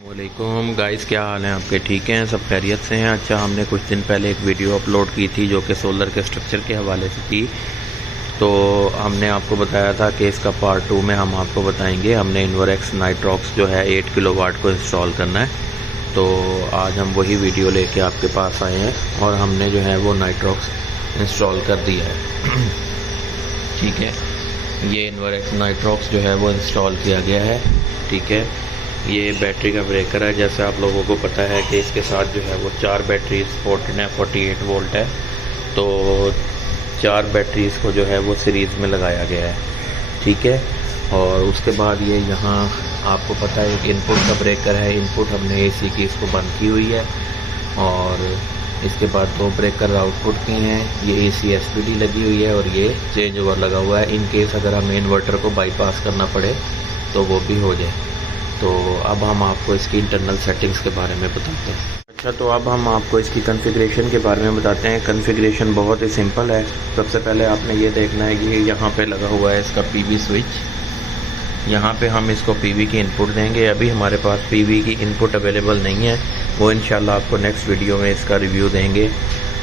वालेकुम गाइस, क्या हाल है आपके? ठीक हैं, सब खैरियत से हैं। अच्छा, हमने कुछ दिन पहले एक वीडियो अपलोड की थी जो कि सोलर के स्ट्रक्चर के हवाले से थी। तो हमने आपको बताया था कि इसका पार्ट 2 में हम आपको बताएंगे। हमने इन्वरेक्स नाइट्रॉक्स जो है 8 किलोवाट को इंस्टॉल करना है। तो आज हम वही वीडियो लेके आपके पास आए हैं और हमने जो है वो नाइट्रॉक्स इंस्टॉल कर दिया है। ठीक है, ये इन्वरेक्स नाइट्रॉक्स जो है वो इंस्टॉल किया गया है। ठीक है, ये बैटरी का ब्रेकर है। जैसे आप लोगों को पता है कि इसके साथ जो है वो 4 बैटरीज 48 वोल्ट है। तो 4 बैटरीज को जो है वो सीरीज़ में लगाया गया है। ठीक है, और उसके बाद ये यहाँ आपको पता है एक इनपुट का ब्रेकर है। इनपुट हमने एसी की इसको बंद की हुई है और इसके बाद 2 ब्रेकर आउटपुट के हैं। ये एसी एसपीडी लगी हुई है और ये चेंज ओवर लगा हुआ है इन केस अगर हमें इन्वर्टर को बाईपास करना पड़े तो वो भी हो जाए। तो अब हम आपको इसकी इंटरनल सेटिंग्स के बारे में बताते हैं। अच्छा, तो अब हम आपको इसकी कॉन्फ़िगरेशन के बारे में बताते हैं। कॉन्फ़िगरेशन बहुत ही सिंपल है। सबसे पहले आपने ये देखना है कि यहाँ पे लगा हुआ है इसका पीवी स्विच। यहाँ पे हम इसको पीवी की इनपुट देंगे। अभी हमारे पास पीवी की इनपुट अवेलेबल नहीं है, वो इंशाल्लाह आपको नेक्स्ट वीडियो में इसका रिव्यू देंगे।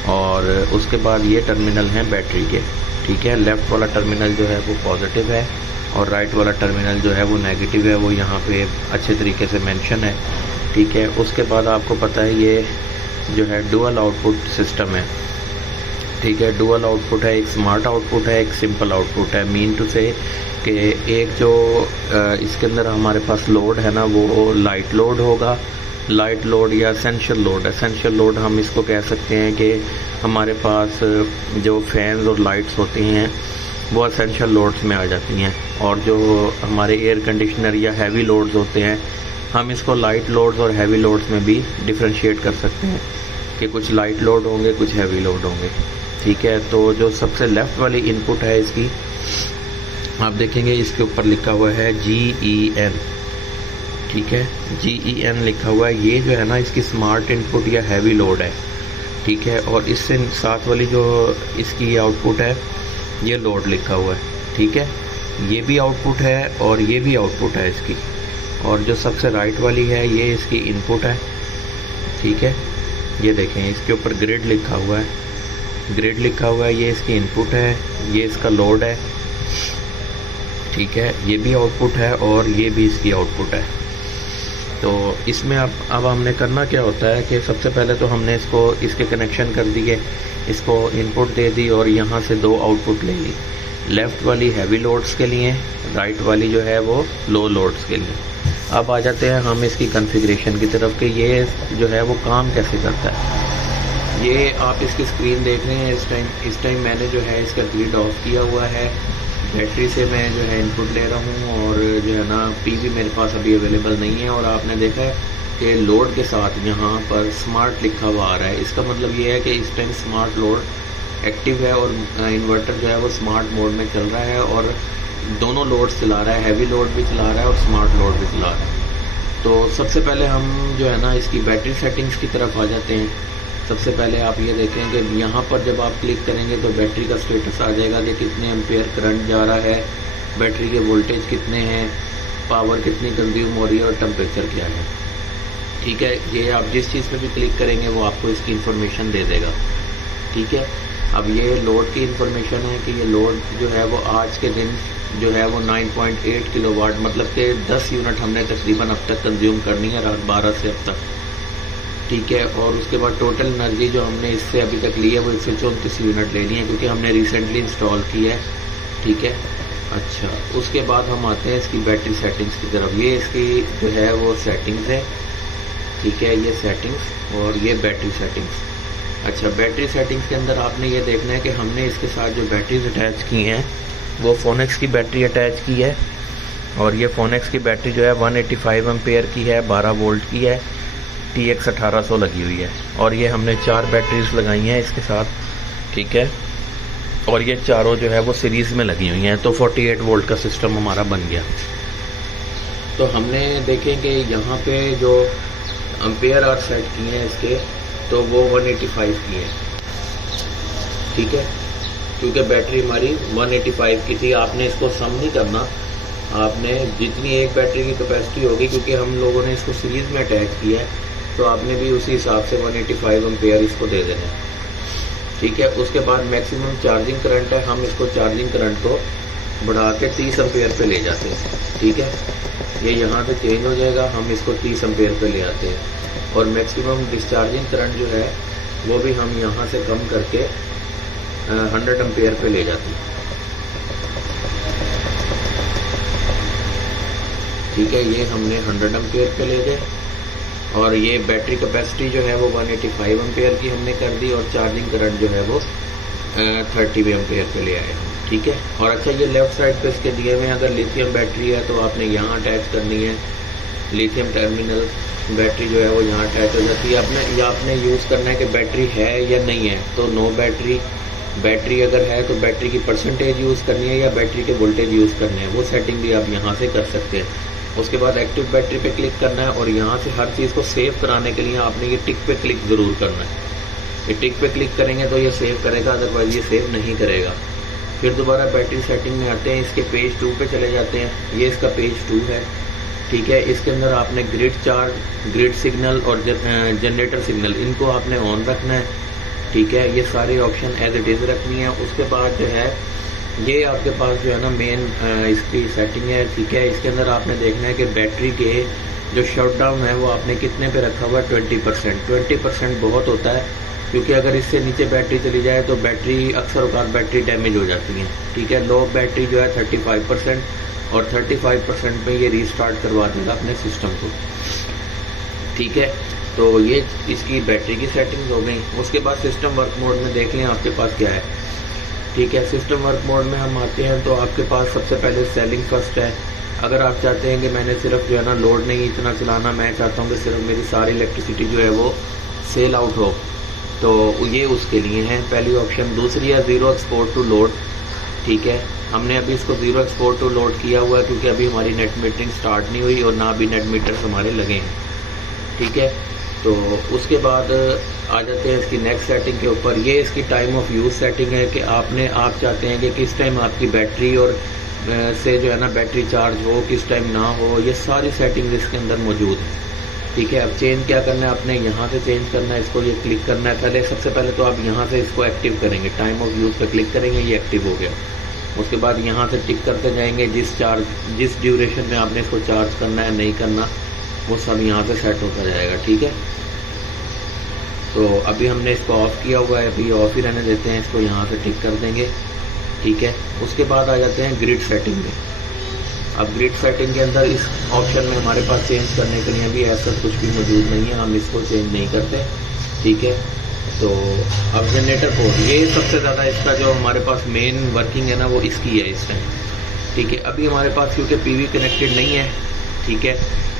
और उसके बाद ये टर्मिनल हैं बैटरी के। ठीक है, लेफ़्ट वाला टर्मिनल जो है वो पॉजिटिव है और राइट वाला टर्मिनल जो है वो नेगेटिव है। वो यहाँ पे अच्छे तरीके से मेंशन है। ठीक है, उसके बाद आपको पता है ये जो है डुअल आउटपुट सिस्टम है। ठीक है, डुअल आउटपुट है, एक स्मार्ट आउटपुट है, एक सिंपल आउटपुट है। मीन टू से कि एक जो इसके अंदर हमारे पास लोड है ना वो लाइट लोड होगा। लाइट लोड या एसेंशियल लोड। एसेंशियल लोड हम इसको कह सकते हैं कि हमारे पास जो फैंस और लाइट्स होती हैं वो एसेंशियल लोड्स में आ जाती हैं। और जो हमारे एयर कंडीशनर या हैवी लोड्स होते हैं हम इसको लाइट लोड्स और हैवी लोड्स में भी डिफरेंशिएट कर सकते हैं कि कुछ लाइट लोड होंगे, कुछ हैवी लोड होंगे। ठीक है, तो जो सबसे लेफ़्ट वाली इनपुट है इसकी आप देखेंगे इसके ऊपर लिखा हुआ है GEN। ठीक है, GEN लिखा हुआ है। ये जो है ना इसकी स्मार्ट इनपुट या हैवी लोड है। ठीक है, और इससे साथ वाली जो इसकी आउटपुट है ये लोड लिखा हुआ है। ठीक है, ये भी आउटपुट है और ये भी आउटपुट है इसकी। और जो सबसे राइट वाली है ये इसकी इनपुट है। ठीक है, ये देखें इसके ऊपर ग्रिड लिखा हुआ है। ग्रिड लिखा हुआ है, ये इसकी इनपुट है, ये इसका लोड है। ठीक है, ये भी आउटपुट है और ये भी इसकी आउटपुट है। तो इसमें अब हमने करना क्या होता है कि सबसे पहले तो हमने इसको इसके कनेक्शन कर दिए, इसको इनपुट दे दी और यहाँ से 2 आउटपुट ले ली। लेफ़्ट वाली हैवी लोड्स के लिए, राइट वाली जो है वो लो लोड्स के लिए। अब आ जाते हैं हम इसकी कॉन्फ़िगरेशन की तरफ कि ये जो है वो काम कैसे करता है। ये आप इसकी स्क्रीन देख रहे हैं इस टाइम मैंने जो है इसका ग्रिड ऑफ किया हुआ है। बैटरी से मैं जो है इनपुट ले रहा हूँ और जो है ना पीवी मेरे पास अभी अवेलेबल नहीं है। और आपने देखा है कि लोड के साथ यहाँ पर स्मार्ट लिखा हुआ आ रहा है। इसका मतलब ये है कि इस टाइम स्मार्ट लोड एक्टिव है और इन्वर्टर जो है वो स्मार्ट मोड में चल रहा है और दोनों लोड्स चला रहा है, हैवी लोड भी चला रहा है और स्मार्ट लोड भी चला रहा है। तो सबसे पहले हम जो है ना इसकी बैटरी सेटिंग्स की तरफ आ जाते हैं। सबसे पहले आप ये देखें कि यहाँ पर जब आप क्लिक करेंगे तो बैटरी का स्टेटस आ जाएगा कि कितने एम्पेयर करंट जा रहा है, बैटरी के वोल्टेज कितने हैं, पावर कितनी कंज्यूम हो रही है और टेम्परेचर क्या है। ठीक है, ये आप जिस चीज़ पे भी क्लिक करेंगे वो आपको इसकी इन्फॉर्मेशन दे देगा। ठीक है, अब ये लोड की इन्फॉर्मेशन है कि ये लोड जो है वो आज के दिन जो है वो 9.8 किलोवाट, मतलब कि 10 यूनिट हमने तकरीबन अब तक कंज्यूम करनी है रात 12 से अब तक। ठीक है, और उसके बाद टोटल एनर्जी जो हमने इससे अभी तक ली है वो 134 यूनिट लेनी है क्योंकि हमने रिसेंटली इंस्टॉल की है। ठीक है, अच्छा, उसके बाद हम आते हैं इसकी बैटरी सेटिंग्स की तरफ। ये इसकी जो है वो सेटिंग्स है। ठीक है, ये सेटिंग्स और ये बैटरी सेटिंग्स। अच्छा, बैटरी सेटिंग्स के अंदर आपने ये देखना है कि हमने इसके साथ जो बैटरीज अटैच की हैं वो फोनेक्स की बैटरी अटैच की है। और ये फोनेक्स की बैटरी जो है 185 एम्पेयर की है, 12 वोल्ट की है, TX 1800 लगी हुई है। और ये हमने 4 बैटरीज लगाई हैं इसके साथ। ठीक है, और ये चारों जो है वो सीरीज़ में लगी हुई हैं। तो 48 वोल्ट का सिस्टम हमारा बन गया। तो हमने देखें कि यहाँ पे जो एम्पेयर आर सेट किए हैं इसके तो वो 185 की है। ठीक है, क्योंकि बैटरी हमारी 185 की थी। आपने इसको सम नहीं करना, आपने जितनी एक बैटरी की कैपेसिटी होगी, क्योंकि हम लोगों ने इसको सीरीज़ में अटैच किया है, तो आपने भी उसी हिसाब से 185 एम्पेयर इसको दे देना है। ठीक है, उसके बाद मैक्सिमम चार्जिंग करंट है, हम इसको चार्जिंग करंट को बढ़ा के 30 एम्पेयर पे ले जाते हैं। ठीक है, ये यहाँ से चेंज हो जाएगा, हम इसको 30 एम्पेयर पे ले आते हैं। और मैक्सिमम डिस्चार्जिंग करंट जो है वो भी हम यहाँ से कम करके 100 एम्पेयर पे ले जाते हैं। ठीक है, ये हमने 100 एम्पेयर पे ले गए और ये बैटरी कैपेसिटी जो है वो 185 एम्पेयर की हमने कर दी और चार्जिंग करंट जो है वो 30 एम्पेयर पे ले आए। ठीक है, और अच्छा ये लेफ्ट साइड पे इसके दिए में अगर लिथियम बैटरी है तो आपने यहाँ अटैच करनी है, लिथियम टर्मिनल बैटरी जो है वो यहाँ अटैच हो जाती है। आपने यूज़ करना है कि बैटरी है या नहीं है, तो नो बैटरी अगर है तो बैटरी की परसेंटेज यूज़ करनी है या बैटरी के वोल्टेज यूज़ करने हैं, वो सेटिंग भी आप यहाँ से कर सकते हैं। उसके बाद एक्टिव बैटरी पे क्लिक करना है और यहाँ से हर चीज़ को सेव कराने के लिए आपने ये टिक पे क्लिक ज़रूर करना है। ये टिक पे क्लिक करेंगे तो ये सेव करेगा, अदरवाइज ये सेव नहीं करेगा। फिर दोबारा बैटरी सेटिंग में आते हैं, इसके पेज 2 पे चले जाते हैं। ये इसका पेज 2 है। ठीक है, इसके अंदर आपने ग्रिड चार्ज, ग्रिड सिग्नल और जनरेटर सिग्नल, इनको आपने ऑन रखना है। ठीक है, ये सारे ऑप्शन एज इट इज़ रखनी है। उसके बाद जो है ये आपके पास जो है ना मेन इसकी सेटिंग है। ठीक है, इसके अंदर आपने देखना है कि बैटरी के जो शटडाउन है वो आपने कितने पे रखा हुआ है, 20%। 20% बहुत होता है, क्योंकि अगर इससे नीचे बैटरी चली जाए तो बैटरी अक्सर औकात बैटरी डैमेज हो जाती है। ठीक है, लो बैटरी जो है 35% और 35% में ये रीस्टार्ट करवा देगा अपने सिस्टम को। ठीक है, तो ये इसकी बैटरी की सेटिंग्स हो गई। उसके बाद सिस्टम वर्क मोड में देख लें आपके पास क्या है। ठीक है, सिस्टम वर्क मोड में हम आते हैं तो आपके पास सबसे पहले सेलिंग फर्स्ट है। अगर आप चाहते हैं कि मैंने सिर्फ जो है ना लोड नहीं इतना चलाना, मैं चाहता हूँ कि सिर्फ मेरी सारी इलेक्ट्रिसिटी जो है वो सेल आउट हो, तो ये उसके लिए है पहली ऑप्शन। दूसरी है ज़ीरो एक्सपोर्ट टू लोड। ठीक है, हमने अभी इसको ज़ीरो एक्सपोर्ट टू लोड किया हुआ है क्योंकि अभी हमारी नेट मीटरिंग स्टार्ट नहीं हुई और ना अभी नेट मीटर्स हमारे लगे हैं। ठीक है, तो उसके बाद आ जाते हैं इसकी नेक्स्ट सेटिंग के ऊपर। ये इसकी टाइम ऑफ यूज़ सेटिंग है कि आप चाहते हैं कि किस टाइम आपकी बैटरी और से जो है ना बैटरी चार्ज हो, किस टाइम ना हो, ये सारी सेटिंग इसके अंदर मौजूद है। ठीक है, अब चेंज क्या करना है, आपने यहाँ से चेंज करना है, इसको ये क्लिक करना है। सबसे पहले तो आप यहाँ से इसको एक्टिव करेंगे, टाइम ऑफ यूज़ पे क्लिक करेंगे, ये एक्टिव हो गया। उसके बाद यहाँ से टिक करते जाएंगे, जिस ड्यूरेशन में आपने इसको चार्ज करना है नहीं करना वो सब यहाँ से सेट होता जाएगा। ठीक है, तो अभी हमने इसको ऑफ़ किया हुआ है, अभी ऑफ ही रहने देते हैं, इसको यहाँ से टिक कर देंगे। ठीक है, उसके बाद आ जाते हैं ग्रिड सेटिंग में। अब ग्रिड सेटिंग के अंदर इस ऑप्शन में हमारे पास चेंज करने के लिए भी ऐसा कुछ भी मौजूद नहीं है, हम इसको चेंज नहीं करते। ठीक है, तो अब जनरेटर पोर्ट, ये सबसे ज़्यादा इसका जो हमारे पास मेन वर्किंग है ना वो इसकी है इस टाइम। ठीक है, अभी हमारे पास क्योंकि पीवी कनेक्टेड नहीं है। ठीक है,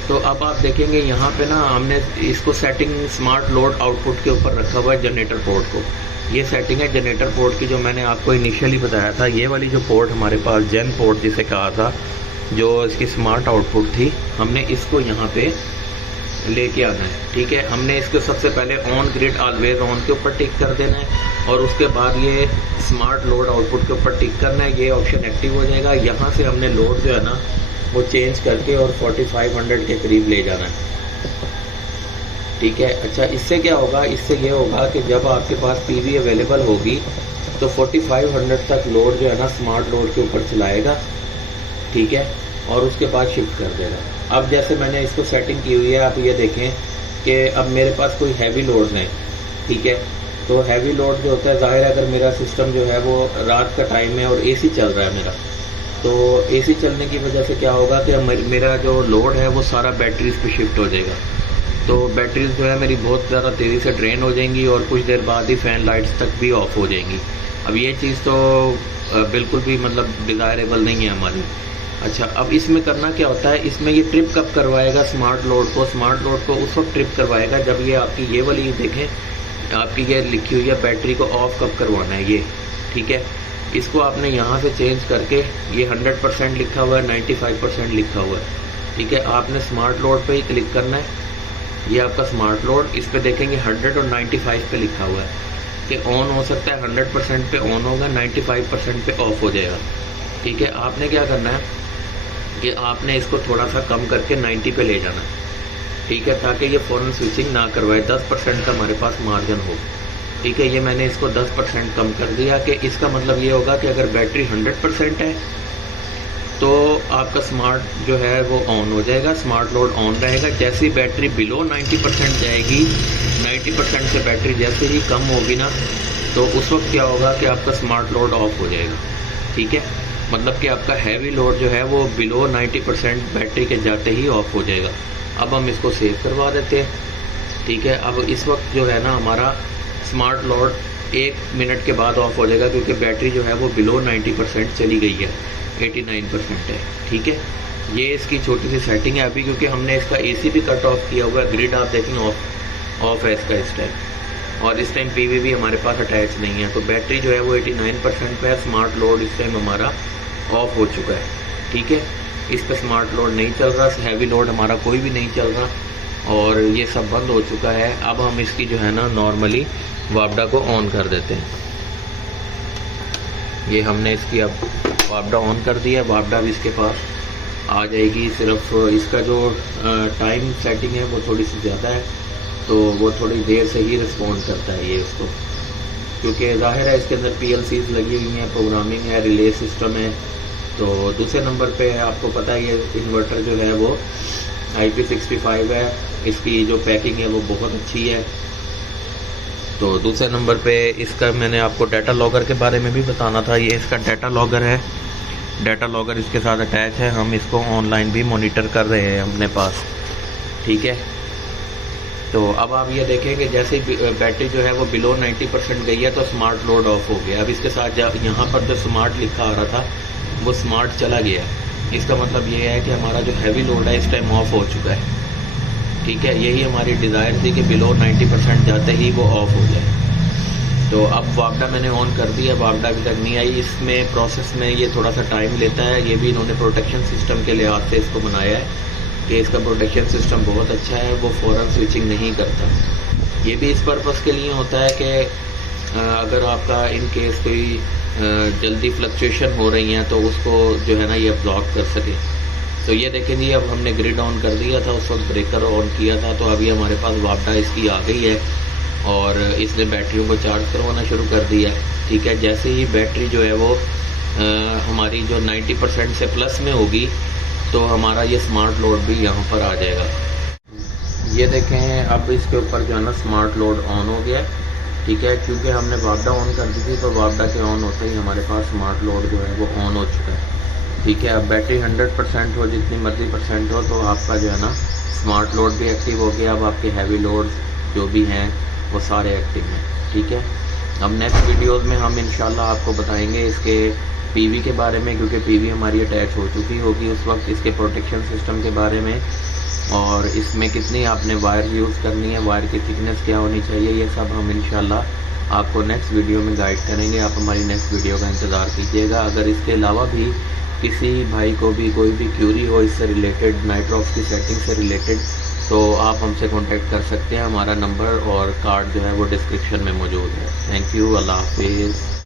तो अब आप देखेंगे यहाँ पे ना हमने इसको सेटिंग स्मार्ट लोड आउटपुट के ऊपर रखा हुआ है जनरेटर पोर्ट को। ये सेटिंग है जनरेटर पोर्ट की, जो मैंने आपको इनिशियली बताया था। ये वाली जो पोर्ट हमारे पास जेन पोर्ट जिसे कहा था, जो इसकी स्मार्ट आउटपुट थी, हमने इसको यहाँ पे लेके आना है। ठीक है, हमने इसको सबसे पहले ऑन ग्रिड ऑलवेज ऑन के ऊपर टिक कर देना है और उसके बाद ये स्मार्ट लोड आउटपुट के ऊपर टिक करना है, ये ऑप्शन एक्टिव हो जाएगा। यहाँ से हमने लोड जो है ना वो चेंज करके और 4500 के करीब ले जाना है। ठीक है, अच्छा इससे क्या होगा, इससे ये होगा कि जब आपके पास पीवी अवेलेबल होगी तो 4500 तक लोड जो है ना स्मार्ट लोड के ऊपर चलाएगा। ठीक है, और उसके बाद शिफ्ट कर देगा। अब जैसे मैंने इसको सेटिंग की हुई है, आप ये देखें कि अब मेरे पास कोई हैवी लोड नहीं। ठीक है, तो हैवी लोड जो होता है, ज़ाहिर है अगर मेरा सिस्टम जो है वो रात का टाइम है और एसी चल रहा है मेरा, तो एसी चलने की वजह से क्या होगा कि मेरा जो लोड है वो सारा बैटरीज पे शिफ्ट हो जाएगा। तो बैटरीज जो है मेरी बहुत ज़्यादा तेज़ी से ड्रेन हो जाएंगी और कुछ देर बाद ही फ़ैन लाइट्स तक भी ऑफ हो जाएंगी। अब ये चीज़ तो बिल्कुल भी मतलब डिज़ायरेबल नहीं है हमारी। अच्छा, अब इसमें करना क्या होता है, इसमें ये ट्रिप कब करवाएगा स्मार्ट लोड को उस वक्त ट्रिप करवाएगा जब ये आपकी ये वाली देखें, आपकी ये लिखी हुई है बैटरी को ऑफ कब करवाना है ये। ठीक है, इसको आपने यहाँ से चेंज करके ये 100% लिखा हुआ है, 95% लिखा हुआ है। ठीक है, आपने स्मार्ट लोड पे ही क्लिक करना है, ये आपका स्मार्ट लोड, इस पे देखेंगे 100 और 95 पे लिखा हुआ है कि ऑन हो सकता है, 100% पे ऑन होगा, 95% पे ऑफ हो जाएगा। ठीक है, आपने क्या करना है, कि आपने इसको थोड़ा सा कम करके 90 पे ले जाना है, ठीक है, ताकि ये फ़ौरन स्विचिंग ना करवाए। 10% का हमारे पास मार्जिन हो, ठीक है। ये मैंने इसको 10% कम कर दिया कि इसका मतलब ये होगा कि अगर बैटरी 100% है तो आपका स्मार्ट जो है वो ऑन हो जाएगा, स्मार्ट लोड ऑन रहेगा। जैसे ही बैटरी बिलो 90% जाएगी, 90% से बैटरी जैसे ही कम होगी ना, तो उस वक्त क्या होगा कि आपका स्मार्ट लोड ऑफ हो जाएगा, ठीक है। मतलब कि आपका हैवी लोड जो है वो बिलो 90% बैटरी के जाते ही ऑफ हो जाएगा। अब हम इसको सेव करवा देते हैं, ठीक है। अब इस वक्त जो है ना हमारा स्मार्ट लोड 1 मिनट के बाद ऑफ हो जाएगा, क्योंकि बैटरी जो है वो बिलो 90% चली गई है, 89% है, ठीक है। ये इसकी छोटी सी सेटिंग है अभी, क्योंकि हमने इसका एसी भी कट ऑफ किया हुआ है। ग्रिड आप देखेंगे ऑफ है इसका इस टाइम, और इस टाइम पीवी भी हमारे पास अटैच नहीं है। तो बैटरी जो है वो 89% पे है। स्मार्ट लोड इस टाइम हमारा ऑफ हो चुका है, ठीक है। इस पर स्मार्ट लोड नहीं चल रहा, हैवी लोड हमारा कोई भी नहीं चल रहा, और ये सब बंद हो चुका है। अब हम इसकी जो है ना नॉर्मली वापडा को ऑन कर देते हैं। ये हमने इसकी अब वापडा ऑन कर दिया। वापडा भी इसके पास आ जाएगी, सिर्फ इसका जो टाइम सेटिंग है वो थोड़ी सी ज़्यादा है, तो वो थोड़ी देर से ही रिस्पॉन्ड करता है ये उसको, क्योंकि जाहिर है इसके अंदर PLCs लगी हुई हैं, प्रोग्रामिंग है, रिले सिस्टम है। तो दूसरे नंबर पे आपको पता है ये इन्वर्टर जो है वो IP65 है, इसकी जो पैकिंग है वो बहुत अच्छी है। तो दूसरे नंबर पे इसका मैंने आपको डाटा लॉगर के बारे में भी बताना था। ये इसका डाटा लॉगर है, डाटा लॉगर इसके साथ अटैच है। हम इसको ऑनलाइन भी मॉनिटर कर रहे हैं अपने पास, ठीक है। तो अब आप ये देखें कि जैसे ही बैटरी जो है वो बिलो 90% गई है तो स्मार्ट लोड ऑफ हो गया। अब इसके साथ यहाँ पर जो स्मार्ट लिखा आ रहा था वो स्मार्ट चला गया। इसका मतलब ये है कि हमारा जो हैवी लोड है इस टाइम ऑफ हो चुका है, ठीक है। यही हमारी डिज़ायर थी कि बिलो 90% जाते ही वो ऑफ हो जाए। तो अब वापडा मैंने ऑन कर दिया, वापडा अभी तक नहीं आई। इसमें प्रोसेस में ये थोड़ा सा टाइम लेता है। ये भी इन्होंने प्रोटेक्शन सिस्टम के लिहाज से इसको बनाया है कि इसका प्रोटेक्शन सिस्टम बहुत अच्छा है, वो फ़ौरन स्विचिंग नहीं करता। ये भी इस पर्पज़ के लिए होता है कि अगर आपका इन केस कोई जल्दी फ्लक्चुएशन हो रही हैं तो उसको जो है ना ये ब्लॉक कर सके। तो ये देखें जी, अब हमने ग्रिड ऑन कर दिया था, उस वक्त ब्रेकर ऑन किया था, तो अभी हमारे पास वापडा इसकी आ गई है और इसने बैटरियों को चार्ज करवाना शुरू कर दिया, ठीक है। जैसे ही बैटरी जो है वो हमारी जो 90% से प्लस में होगी तो हमारा ये स्मार्ट लोड भी यहाँ पर आ जाएगा। ये देखें अब इसके ऊपर जो है ना स्मार्ट लोड ऑन हो गया, ठीक है। क्योंकि हमने वापडा ऑन कर दी थी तो वापडा के ऑन होते ही हमारे पास स्मार्ट लोड जो है वो ऑन हो चुका है, ठीक है। अब बैटरी 100% हो, जितनी मर्जी परसेंट हो, तो आपका जो है ना स्मार्ट लोड भी एक्टिव हो गया। अब आपके हैवी लोड जो भी हैं वो सारे एक्टिव हैं, ठीक है। अब नेक्स्ट वीडियोस में हम इंशाल्लाह आपको बताएंगे इसके पीवी के बारे में, क्योंकि पीवी हमारी अटैच हो चुकी होगी उस वक्त, इसके प्रोटेक्शन सिस्टम के बारे में, और इसमें कितनी आपने वायर यूज़ करनी है, वायर की थिकनेस क्या होनी चाहिए, ये सब हम इंशाल्लाह आपको नेक्स्ट वीडियो में गाइड करेंगे। आप हमारी नेक्स्ट वीडियो का इंतज़ार कीजिएगा। अगर इसके अलावा भी किसी भाई को भी कोई भी क्यूरी हो इससे रिलेटेड, नाइट्रॉक्स की सेटिंग से रिलेटेड, तो आप हमसे कांटेक्ट कर सकते हैं। हमारा नंबर और कार्ड जो है वो डिस्क्रिप्शन में मौजूद है। थैंक यू, अल्लाह हाफिज़।